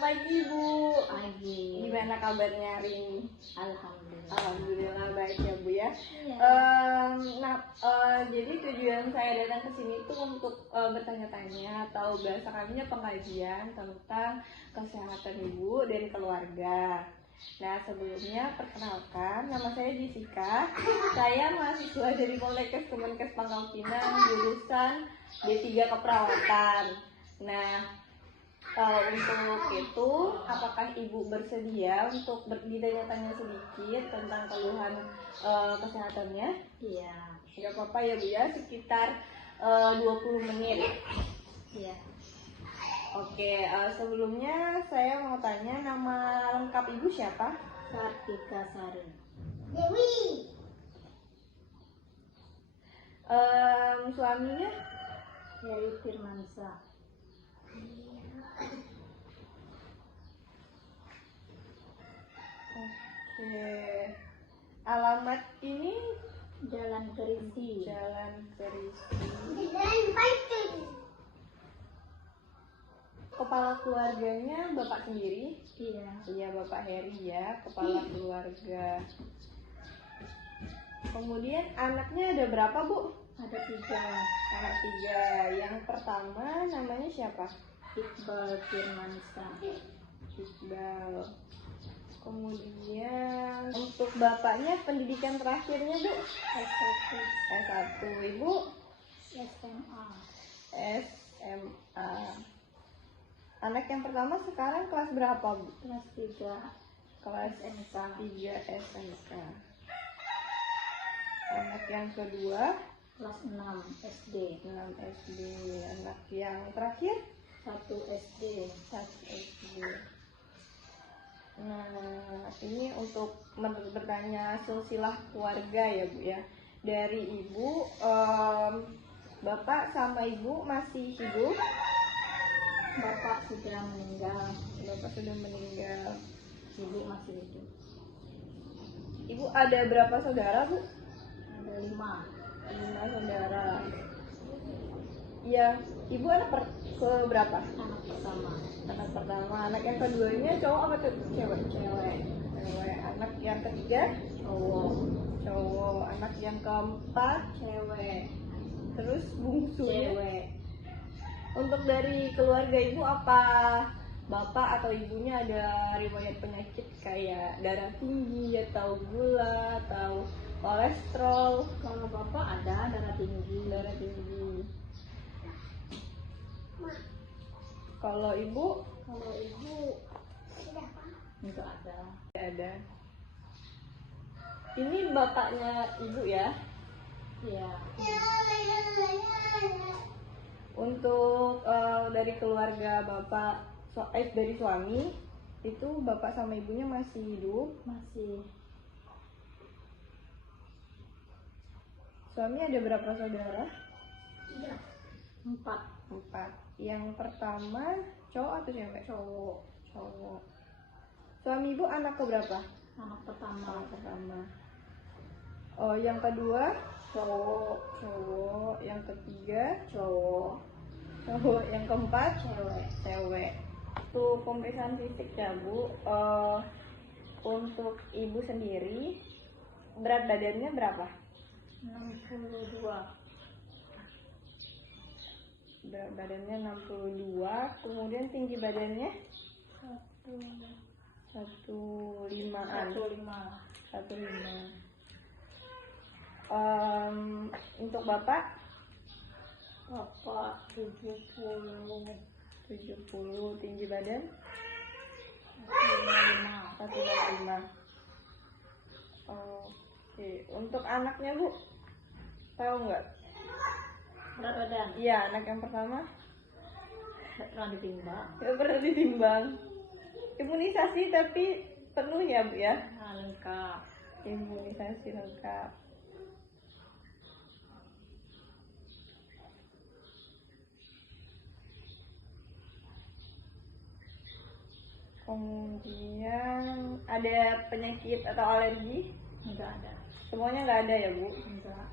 Pagi Bu. Pagi. Gimana kabarnya hari ini? Alhamdulillah. Alhamdulillah baik ya Bu ya. Iya. Jadi tujuan saya datang ke sini tuh untuk bertanya-tanya atau bahasa kaminya pengajian tentang kesehatan Ibu dan keluarga. Nah sebelumnya perkenalkan, nama saya Jessica. Saya mahasiswa dari Poltekkes Kemenkes Pangkal Pinang, jurusan D3 Keperawatan. Nah untuk itu, apakah Ibu bersedia untuk ditanya-tanya sedikit tentang keluhan kesehatannya? Iya. Gak apa-apa ya Bu ya, sekitar 20 menit. Iya. Oke, sebelumnya saya mau tanya nama lengkap Ibu siapa? Kartika Sari. Dewi. Suaminya? Heri Firmansyah. Oke, alamat ini Jalan Kerisi. Jalan Kerisi. Dan fighting. Kepala keluarganya Bapak sendiri? Iya. Iya, Bapak Heri ya, kepala keluarga. Kemudian anaknya ada berapa Bu? Ada 3. Anak 3. Yang pertama namanya siapa? Iqbal Firmansyah. Iqbal. Kemudian untuk bapaknya pendidikan terakhirnya Bu? S1. S1. Ibu? SMA. SMA. Anak yang pertama sekarang kelas berapa Bu? Kelas 3. Kelas SMK. 3 SMK. Anak yang kedua Kelas 6 SD. 6 SD. Anak yang terakhir 1 SD. 1 SD. Nah, ini untuk bertanya silsilah keluarga ya Bu ya. Dari Ibu, Bapak sama Ibu masih hidup? Bapak sudah meninggal. Bapak sudah meninggal. Ibu masih hidup. Ibu ada berapa saudara Bu? Ada 5. 5 saudara. Iya, Ibu anak ke berapa? Anak pertama. Anak pertama. Anak yang keduanya cowok apa tuh? Cewek. Cewek. Cewek. Anak yang ketiga Cowok. cowok. Anak yang keempat Cewek. terus bungsunya. Cewek. Untuk dari keluarga Ibu, apa Bapak atau Ibunya ada riwayat penyakit kayak darah tinggi atau gula atau kolesterol? Kalau bapak ada darah tinggi. Darah tinggi. Kalau Ibu Kalau ibu Sudah Pak. enggak ada. tidak ada. Ini bapaknya Ibu ya. Iya. Untuk dari keluarga Bapak, dari suami itu Bapak sama Ibunya masih hidup. Masih. Suami ada berapa saudara? 4. 4. Yang pertama cowok atau cewek? Cowok. Cowok. Suami Ibu anak keberapa? Anak pertama. Anak pertama. Oh, yang kedua Cowok. cowok. Yang ketiga Cowok. cowok. Yang keempat Cewek. cewek. Untuk pemeriksaan fisik ya Bu, untuk Ibu sendiri berat badannya berapa? 62. Berat badannya 62. Kemudian tinggi badannya 1,5-an. 1,5. Untuk Bapak Bapak 70. 70. Tinggi badan 55. 1,5. Oke. Untuk anaknya Bu, tahu nggak? Berat badan. Iya, anak yang pertama Nggak pernah ditimbang. nggak pernah ditimbang. Imunisasi tapi penuh ya Bu ya? Nah, lengkap. Imunisasi lengkap. Kemudian ada penyakit atau alergi? Enggak ada. Semuanya nggak ada ya Bu? Enggak.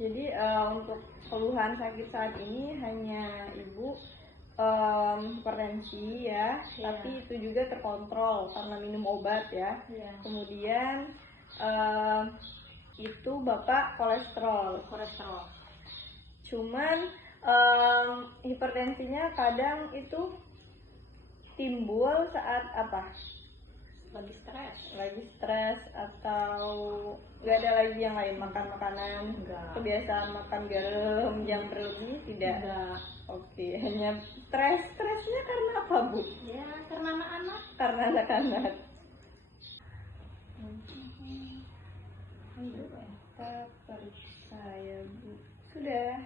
Jadi untuk keluhan sakit saat ini hanya ibu hipertensi ya, Iya. tapi itu juga terkontrol karena minum obat ya. Iya. Kemudian itu bapak kolesterol. Kolesterol. Cuman hipertensinya kadang itu timbul saat apa? Lagi stres. Lagi stres atau nggak ada lagi yang lain, makan makanan, Enggak. kebiasaan makan garam yang berlebih tidak? Enggak. Oke, hanya stresnya karena apa bu? Ya karena anak-anak. Karena anak-anak. Kita periksa ya bu. Sudah.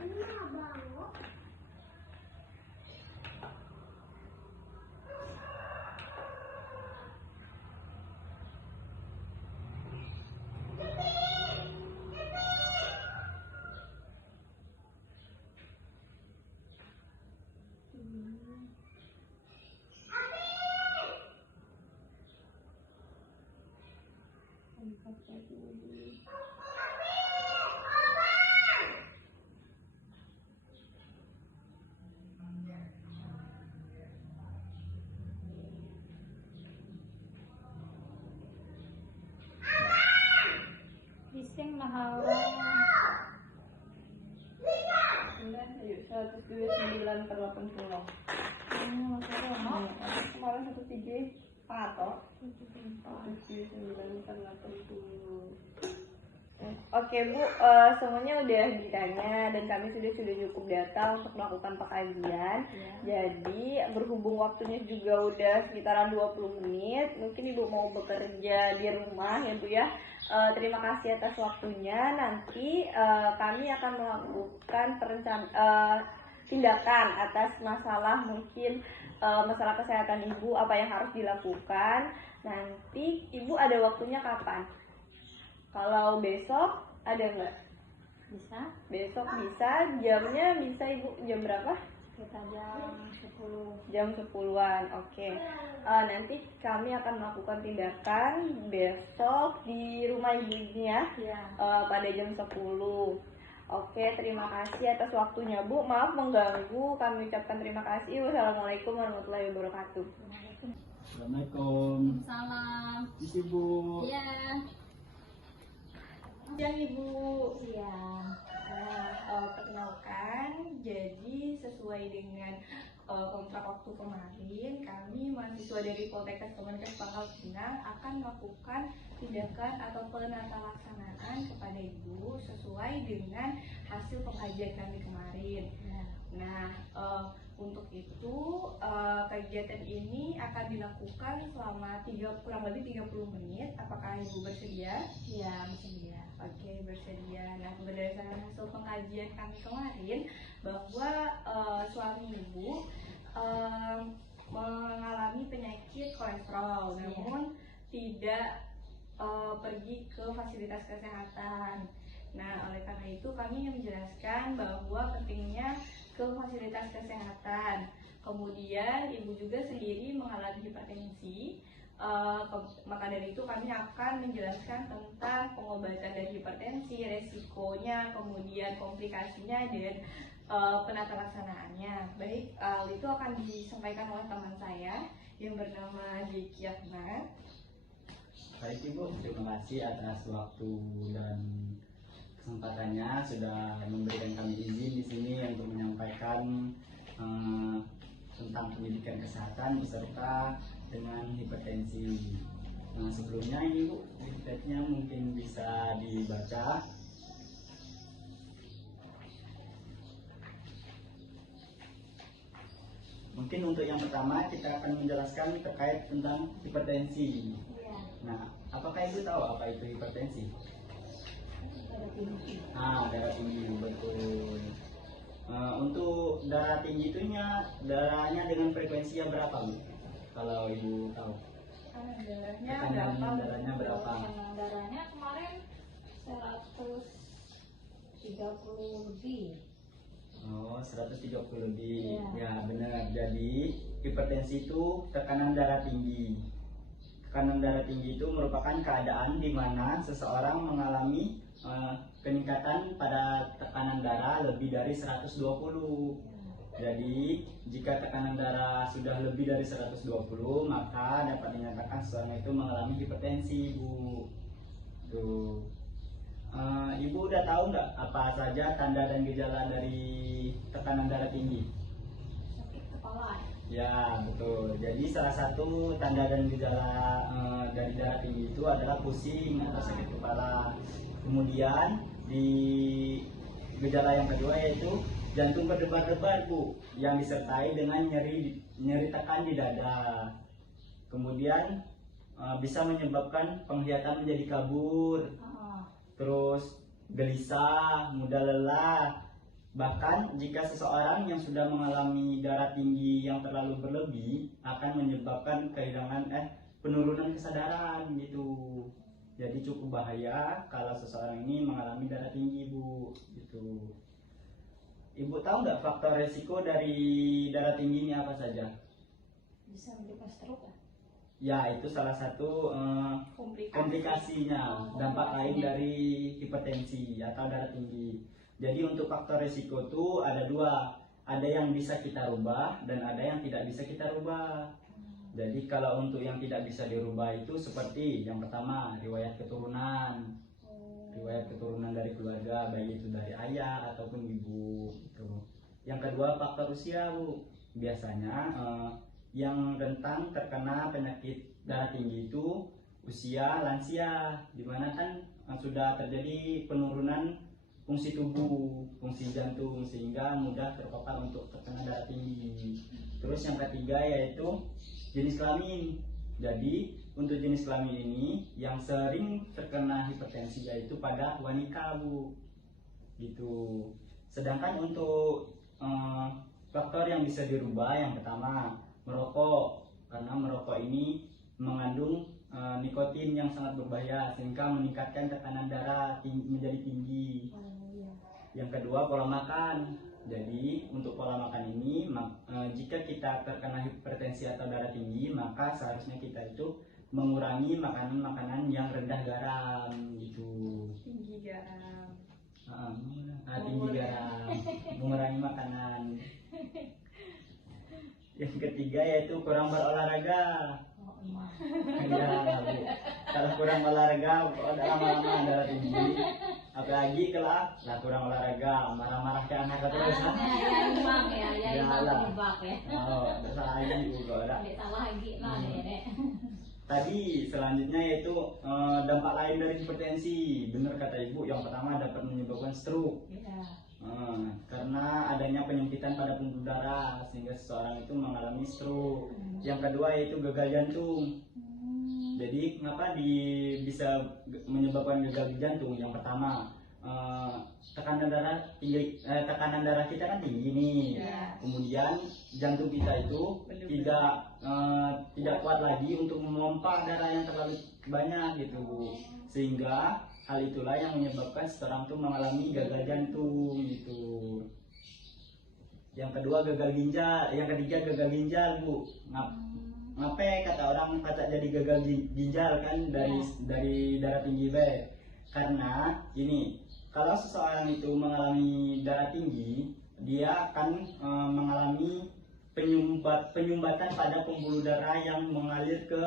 Ini abang. Bising mahal. Sudah, ayo 129/80. Kemarin 103 atau 129/80. Oke bu, semuanya udah ditanya dan kami sudah cukup data untuk melakukan pengkajian. Jadi berhubung waktunya juga udah sekitaran 20 menit, mungkin ibu mau bekerja di rumah ya bu ya. Terima kasih atas waktunya. Nanti kami akan melakukan tindakan atas masalah mungkin masalah kesehatan ibu, apa yang harus dilakukan. Nanti ibu ada waktunya kapan? Kalau besok ada nggak? Bisa. Besok bisa, jamnya bisa ibu jam berapa? Kita jam 10. Jam 10-an, oke. Nanti kami akan melakukan tindakan besok di rumah ibu ini ya, Ya. pada jam 10. Oke, terima kasih atas waktunya bu. Maaf mengganggu, kami ucapkan terima kasih. Wassalamualaikum warahmatullahi wabarakatuh. Assalamualaikum. Salam. Isi Bu. Iya. Siang ibu. Iya. Perkenalkan, jadi sesuai dengan kontrak waktu kemarin, kami mahasiswa dari Poltekkes Kemenkes Pangkal Pinang akan melakukan tindakan atau penata laksanaan kepada ibu sesuai dengan hasil pengkajian kami kemarin. Nah, untuk itu kegiatan ini akan dilakukan selama kurang lebih 30 menit. Apakah ibu bersedia? Iya, bersedia. Oke, bersedia. Nah, berdasarkan hasil pengkajian kami kemarin bahwa suami ibu mengalami penyakit kolesterol, namun tidak pergi ke fasilitas kesehatan. Nah, oleh karena itu kami ingin menjelaskan bahwa pentingnya ke fasilitas kesehatan. Kemudian ibu juga sendiri mengalami hipertensi. Maka dari itu kami akan menjelaskan tentang pengobatan dari hipertensi, resikonya, kemudian komplikasinya dan penata laksanaannya. Baik, itu akan disampaikan oleh teman saya yang bernama Jeki Ahmad. Baik Ibu, terima kasih atas waktu dan kesempatannya sudah memberikan kami izin di sini untuk menyampaikan tentang pendidikan kesehatan beserta dengan hipertensi. Nah, sebelumnya ini Bu, leafletnya mungkin bisa dibaca. Mungkin untuk yang pertama kita akan menjelaskan terkait tentang hipertensi. Iya. Nah, apakah Ibu tahu apa itu hipertensi? Darah tinggi. Darah tinggi, betul. Untuk darah tinggi itunya darahnya dengan frekuensi yang berapa Bu? Kalau Ibu tahu? Darahnya Tekanan berapa? darahnya berapa? Tekanan darahnya kemarin 130 lebih. Oh, 130 lebih. Iya. Ya, benar. Jadi hipertensi itu tekanan darah tinggi. Tekanan darah tinggi itu merupakan keadaan di mana seseorang mengalami peningkatan pada tekanan darah lebih dari 120. Jadi, jika tekanan darah sudah lebih dari 120, maka dapat dinyatakan seseorang itu mengalami hipertensi, Bu. Tuh. Ibu udah tahu nggak apa saja tanda dan gejala dari tekanan darah tinggi? Sakit kepala. Ya, betul. Jadi salah satu tanda dan gejala dari darah tinggi itu adalah pusing atau sakit kepala. Kemudian di gejala yang kedua yaitu jantung berdebar-debar, Bu, yang disertai dengan nyeri tekan di dada. Kemudian bisa menyebabkan penglihatan menjadi kabur, terus gelisah, mudah lelah. Bahkan jika seseorang yang sudah mengalami darah tinggi yang terlalu berlebih akan menyebabkan kehilangan penurunan kesadaran gitu. Jadi cukup bahaya kalau seseorang ini mengalami darah tinggi, Bu, gitu. Ibu tahu nggak faktor resiko dari darah tinggi ini apa saja? Bisa menyebabkan stroke ya? Ya, itu salah satu komplikasinya, dampak lain dari hipertensi atau darah tinggi. Jadi untuk faktor resiko itu ada dua, ada yang bisa kita rubah dan ada yang tidak bisa kita rubah. Jadi kalau untuk yang tidak bisa dirubah itu seperti yang pertama, riwayat keturunan dari keluarga, baik itu dari ayah ataupun ibu. Gitu. Yang kedua faktor usia, Bu. Biasanya yang rentan terkena penyakit darah tinggi itu usia lansia, dimana kan sudah terjadi penurunan fungsi tubuh, fungsi jantung, sehingga mudah terpapar untuk terkena darah tinggi. Terus yang ketiga yaitu jenis kelamin. Jadi untuk jenis kelamin ini yang sering terkena hipertensi yaitu pada wanita, Bu, gitu. Sedangkan untuk faktor yang bisa dirubah, yang pertama merokok, karena merokok ini mengandung nikotin yang sangat berbahaya sehingga meningkatkan tekanan darah menjadi tinggi. Yang kedua pola makan. Jadi untuk pola makan ini jika kita terkena hipertensi atau darah tinggi, maka seharusnya kita itu mengurangi makanan-makanan yang rendah garam gitu. Tinggi garam. Tinggi garam, mengurangi makanan. Yang ketiga yaitu kurang berolahraga. Ya, Bu. Kalau kurang olahraga, lama-lama darah tinggi. Apalagi kalau kurang olahraga, marah-marah ke anak terus. Bang ya, jadi bang ya. Oh, salah lagi, Bu. Salah lagi lah ya. Tadi selanjutnya yaitu dampak lain dari hipertensi. Benar kata Ibu, yang pertama dapat menyebabkan stroke. Ya. Karena adanya penyempitan pada pembuluh darah sehingga seseorang itu mengalami stroke. Yang kedua yaitu gagal jantung. Jadi kenapa bisa menyebabkan gagal jantung? Yang pertama tekanan darah kita kan tinggi nih. Ya. Kemudian jantung kita itu tidak kuat lagi untuk memompa darah yang terlalu banyak gitu, Bu. Sehingga hal itulah yang menyebabkan seseorang itu mengalami gagal jantung gitu. Yang kedua gagal ginjal, yang ketiga gagal ginjal, Bu. Ngapain kata orang kata jadi gagal ginjal kan dari darah tinggi, karena ini kalau seseorang itu mengalami darah tinggi, dia akan mengalami penyumbatan pada pembuluh darah yang mengalir ke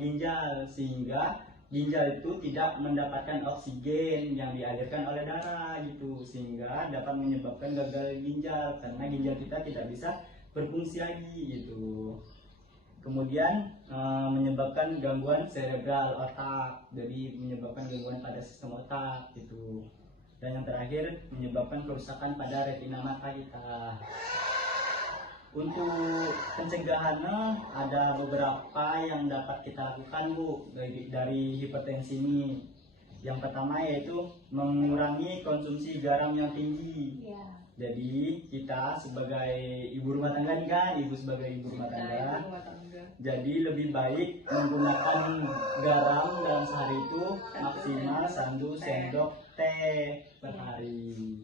ginjal, sehingga ginjal itu tidak mendapatkan oksigen yang dialirkan oleh darah gitu, sehingga dapat menyebabkan gagal ginjal karena ginjal kita tidak bisa berfungsi lagi gitu. Kemudian menyebabkan gangguan serebral otak, jadi menyebabkan gangguan pada sistem otak gitu. Dan yang terakhir menyebabkan kerusakan pada retina mata kita. Untuk pencegahannya ada beberapa yang dapat kita lakukan, Bu, dari hipertensi ini. Yang pertama yaitu mengurangi konsumsi garam yang tinggi. Ya. Jadi kita sebagai ibu rumah tangga nih kan, ibu sebagai ibu rumah tangga. Jadi lebih baik menggunakan garam dalam sehari itu maksimal 1 sendok teh per hari.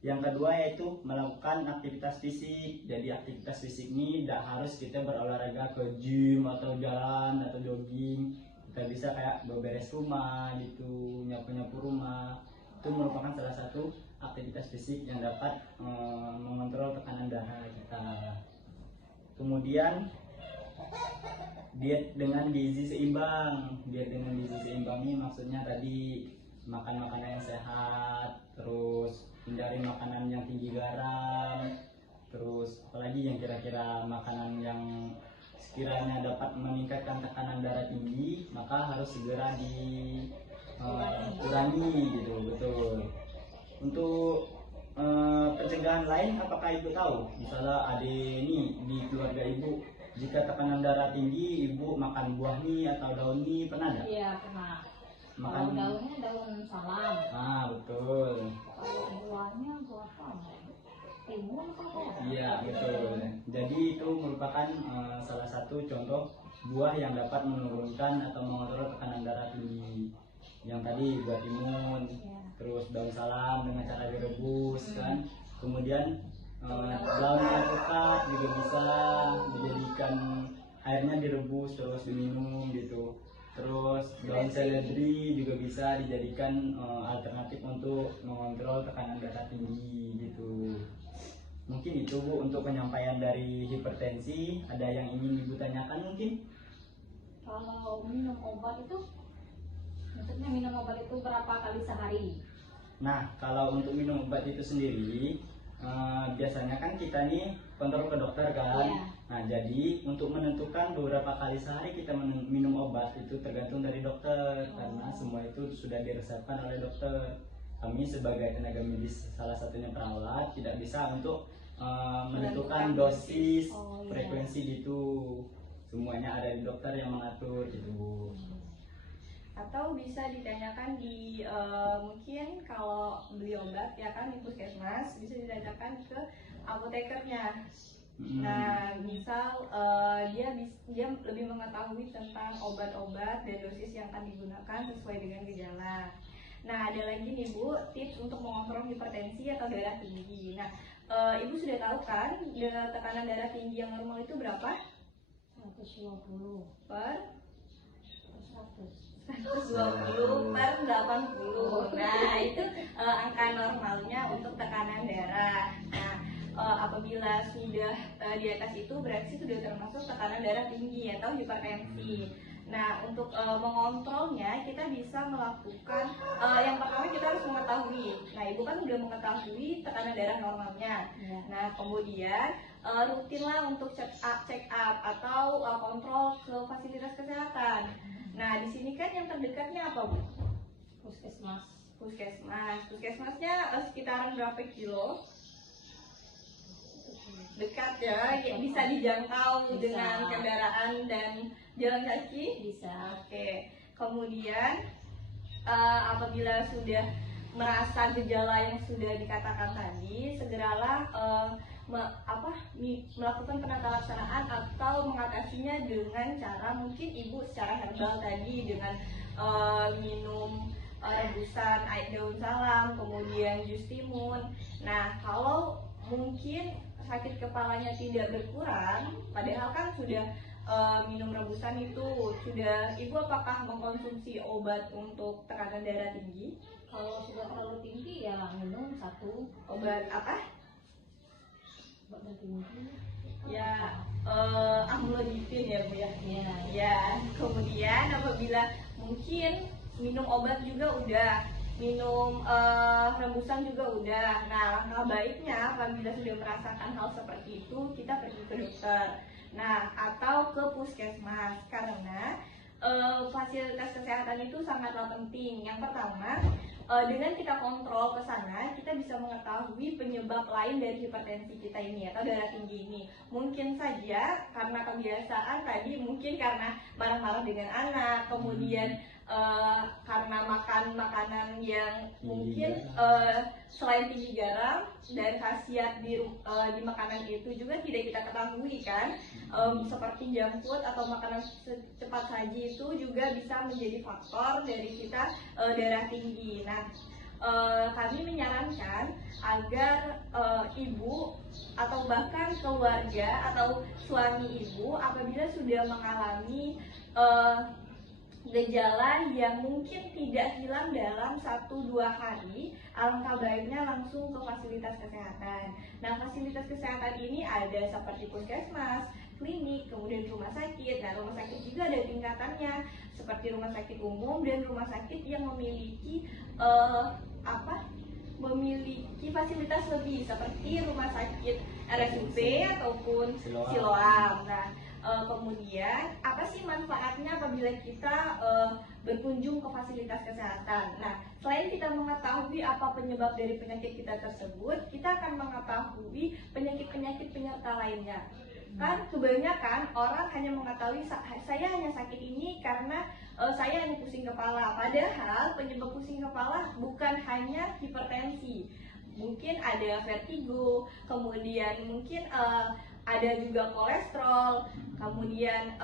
Yang kedua yaitu melakukan aktivitas fisik. Jadi aktivitas fisik ini tidak harus kita berolahraga ke gym atau jalan atau jogging. Kita bisa kayak beberes rumah gitu, nyapu-nyapu rumah. Itu merupakan salah satu aktivitas fisik yang dapat mengontrol tekanan darah kita. Kemudian diet dengan gizi seimbang. Diet dengan gizi seimbang ini maksudnya tadi makan makanan yang sehat, terus hindari makanan yang tinggi garam, terus apalagi yang kira-kira makanan yang sekiranya dapat meningkatkan tekanan darah tinggi, maka harus segera dikurangi gitu. Betul. Untuk pencegahan lain, apakah ibu tahu? Misalnya ada ini di keluarga ibu, jika tekanan darah tinggi, ibu makan buah nih atau daun nih, pernah nggak? Iya pernah. Makan Kalau daunnya daun salam. betul. Kalau buahnya buah apa? Timun apa? Iya betul. Jadi itu merupakan salah satu contoh buah yang dapat menurunkan atau mengontrol tekanan darah tinggi. Yang tadi buah timun, Ya. terus daun salam dengan cara direbus kan. Kemudian daun alpukat juga bisa dijadikan airnya direbus terus diminum gitu. Terus daun seledri juga bisa dijadikan alternatif untuk mengontrol tekanan darah tinggi gitu. Mungkin itu Bu untuk penyampaian dari hipertensi. Ada yang ingin Ibu tanyakan mungkin? Kalau minum obat itu, maksudnya minum obat itu berapa kali sehari? Nah, kalau untuk minum obat itu sendiri, biasanya kan kita nih kontrol ke dokter kan. Iya. Nah, jadi untuk menentukan beberapa kali sehari kita minum obat itu tergantung dari dokter, karena semua itu sudah diresepkan oleh dokter. Kami sebagai tenaga medis, salah satunya perawat, tidak bisa untuk menentukan dosis, Oh, iya. frekuensi gitu. Semuanya ada di dokter yang mengatur gitu. Atau bisa ditanyakan di mungkin kalau beli obat ya kan di puskesmas, bisa ditanyakan ke apotekernya. Nah, misal dia lebih mengetahui tentang obat-obat dan dosis yang akan digunakan sesuai dengan gejala. Nah, ada lagi nih Bu, tips untuk mengontrol hipertensi atau darah tinggi. Nah, Ibu sudah tahu kan tekanan darah tinggi yang normal itu berapa? 120 Per 100. 120 per 80. Nah, itu angka normalnya untuk tekanan darah. Nah, apabila sudah di atas itu berarti sudah termasuk tekanan darah tinggi atau hipertensi. Nah, untuk mengontrolnya kita bisa melakukan yang pertama kita harus mengetahui. Nah, Ibu kan udah mengetahui tekanan darah normalnya. Ya. Nah, kemudian rutinlah untuk check up atau kontrol ke fasilitas kesehatan. Nah, di sini kan yang terdekatnya apa, Bu? Puskesmas. Puskesmasnya sekitaran berapa kilo? Dekat ya, bisa dijangkau Bisa. dengan kendaraan dan jalan kaki. Bisa. Oke, kemudian apabila sudah merasa gejala yang sudah dikatakan tadi, segeralah melakukan penata laksanaan atau mengatasinya dengan cara mungkin Ibu secara herbal tadi dengan minum rebusan air daun salam, kemudian jus timun. Nah, kalau mungkin sakit kepalanya tidak berkurang, padahal kan sudah minum rebusan itu, sudah Ibu apakah mengkonsumsi obat untuk tekanan darah tinggi? Kalau sudah terlalu tinggi ya minum satu Obat apa? obat darah tinggi. Ya, amlodipin ya Bu ya. Ya. Ya, kemudian apabila mungkin minum obat juga udah, minum rebusan juga udah. Nah, langkah baiknya apabila sudah merasakan hal seperti itu, kita pergi ke dokter. Nah, atau ke puskesmas, karena fasilitas kesehatan itu sangatlah penting. Yang pertama, dengan kita kontrol ke sana, kita bisa mengetahui penyebab lain dari hipertensi kita ini atau darah tinggi ini. Mungkin saja karena kebiasaan tadi, mungkin karena marah-marah dengan anak, kemudian karena makan makanan yang mungkin selain tinggi garam dan khasiat di makanan itu juga tidak kita ketahui kan, seperti junk food atau makanan cepat saji itu juga bisa menjadi faktor dari kita darah tinggi. Nah, kami menyarankan agar ibu atau bahkan keluarga atau suami ibu apabila sudah mengalami gejala yang mungkin tidak hilang dalam 1-2 hari, alangkah baiknya langsung ke fasilitas kesehatan. Nah, fasilitas kesehatan ini ada seperti puskesmas, klinik, kemudian rumah sakit. Nah, rumah sakit juga ada tingkatannya, seperti rumah sakit umum dan rumah sakit yang memiliki memiliki fasilitas lebih, seperti rumah sakit RSUP ataupun Siloam. Nah, kemudian apa sih manfaatnya apabila kita berkunjung ke fasilitas kesehatan? Nah, selain kita mengetahui apa penyebab dari penyakit kita tersebut, kita akan mengetahui penyakit-penyakit penyerta lainnya. Kan kebanyakan orang hanya mengetahui saya hanya sakit ini karena saya hanya pusing kepala. Padahal penyebab pusing kepala bukan hanya hipertensi, mungkin ada vertigo, kemudian mungkin ada juga kolesterol, kemudian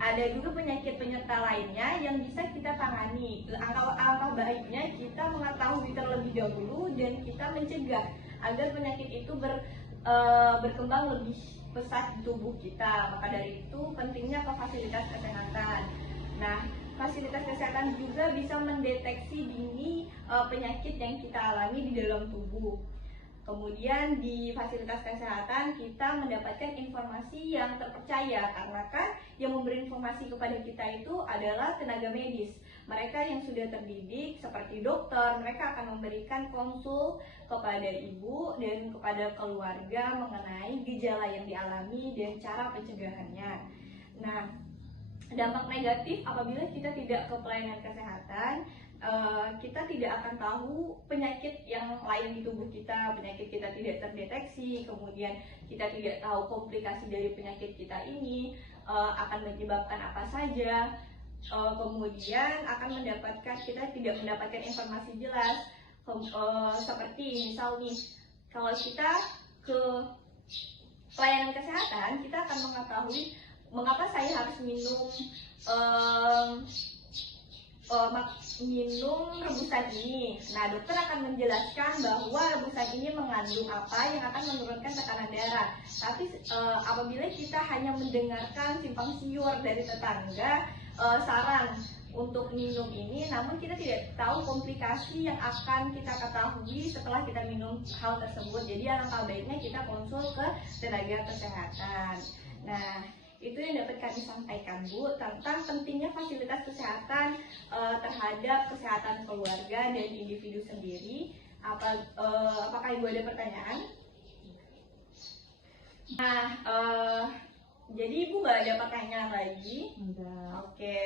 ada juga penyakit penyerta lainnya yang bisa kita tangani. Alangkah baiknya kita mengetahui terlebih dahulu dan kita mencegah agar penyakit itu berkembang lebih pesat di tubuh kita. Maka dari itu pentingnya ke fasilitas kesehatan. Nah, fasilitas kesehatan juga bisa mendeteksi dini penyakit yang kita alami di dalam tubuh. Kemudian di fasilitas kesehatan kita mendapatkan informasi yang terpercaya, karena kan yang memberi informasi kepada kita itu adalah tenaga medis. Mereka yang sudah terdidik seperti dokter, mereka akan memberikan konsul kepada ibu dan kepada keluarga mengenai gejala yang dialami dan cara pencegahannya. Nah, dampak negatif apabila kita tidak ke pelayanan kesehatan, kita tidak akan tahu penyakit yang lain di tubuh kita, penyakit kita tidak terdeteksi, kemudian kita tidak tahu komplikasi dari penyakit kita ini akan menyebabkan apa saja, kemudian kita tidak mendapatkan informasi jelas, seperti misal nih, kalau kita ke pelayanan kesehatan, kita akan mengetahui mengapa saya harus minum rebusan ini. Nah, dokter akan menjelaskan bahwa rebusan ini mengandung apa yang akan menurunkan tekanan darah. Tapi apabila kita hanya mendengarkan simpang siur dari tetangga saran untuk minum ini, namun kita tidak tahu komplikasi yang akan kita ketahui setelah kita minum hal tersebut. Jadi alangkah baiknya kita konsul ke tenaga kesehatan. Nah, itu yang dapat kami sampaikan, Bu, tentang pentingnya fasilitas kesehatan terhadap kesehatan keluarga dan individu sendiri. Apakah Ibu ada pertanyaan? Nah, jadi Ibu nggak ada pertanyaan lagi? Enggak. Oke.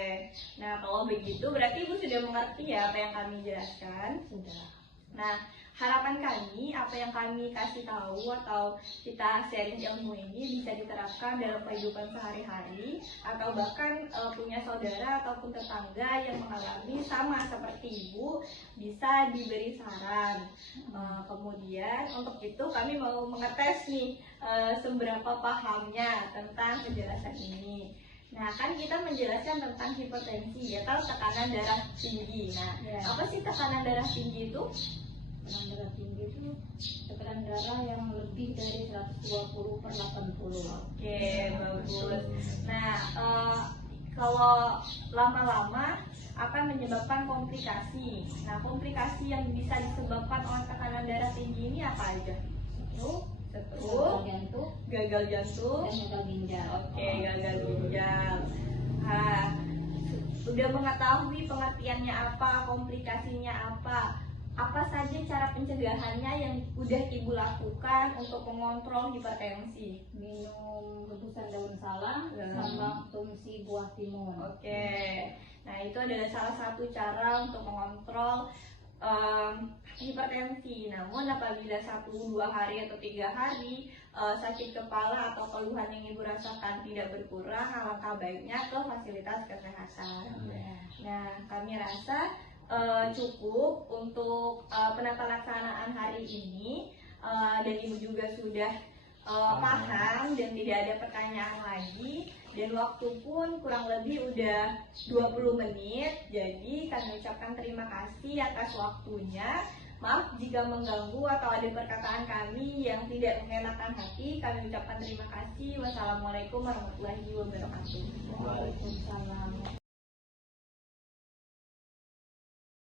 Nah, kalau begitu berarti Ibu sudah mengerti ya apa yang kami jelaskan? Sudah. Nah, harapan kami, apa yang kami kasih tahu atau kita sharing ilmu ini bisa diterapkan dalam kehidupan sehari-hari, atau bahkan punya saudara ataupun tetangga yang mengalami sama seperti Ibu, bisa diberi saran. Kemudian untuk itu kami mau mengetes nih seberapa pahamnya tentang penjelasan ini. Nah, kan kita menjelaskan tentang hipertensi atau tekanan darah tinggi. Nah, apa sih tekanan darah tinggi itu? Tekanan darah tinggi itu tekanan darah yang lebih dari 120/80. Oke, bagus. Nah, kalau lama-lama akan menyebabkan komplikasi. Nah, komplikasi yang bisa disebabkan oleh tekanan darah tinggi ini apa aja? Stroke, gagal jantung, dan gagal ginjal. Oke, gagal ginjal. Nah, sudah mengetahui pengertiannya apa, komplikasinya apa saja cara pencegahannya yang udah Ibu lakukan untuk mengontrol hipertensi? Minum rebusan daun salam sama konsumsi buah timun. Oke, nah itu adalah salah satu cara untuk mengontrol hipertensi. Namun apabila 1-2 hari atau 3 hari sakit kepala atau keluhan yang Ibu rasakan tidak berkurang, alangkah baiknya ke fasilitas kesehatan. Nah, kami rasa cukup untuk penata laksanaan hari ini, dan Ibu juga sudah paham dan tidak ada pertanyaan lagi. Dan waktu pun kurang lebih udah 20 menit. Jadi kami ucapkan terima kasih atas waktunya. Maaf jika mengganggu atau ada perkataan kami yang tidak mengenakan hati. Kami ucapkan terima kasih. Wassalamualaikum warahmatullahi wabarakatuh. Waalaikumsalam.